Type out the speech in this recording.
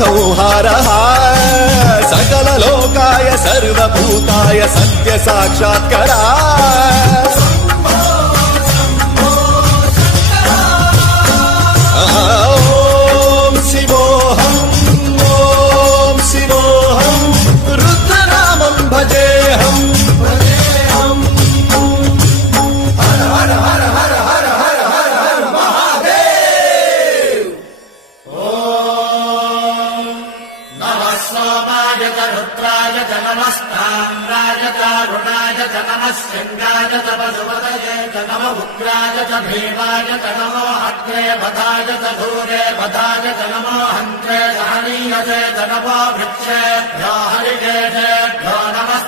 संहारः सकललोकाय सर्वभूताय सत्य साक्षात्करा ॐ शिवोऽहम् रुद्रनामं भजेऽहम् हर हर हर हर हर हर हर हर महादेव। ॐ नमः सोमाय च रुद्राय च नमस्ताम्राय च अरुणाय च नमः सिंहाय च पशुपतये च नमः उग्राय च भीमाय च नमो अग्रे भदाय च धूरे भदाय च नमो हन्त्रे हनीयते च नमो वृक्षेभ्यो हरिकेशेभ्यो नमः।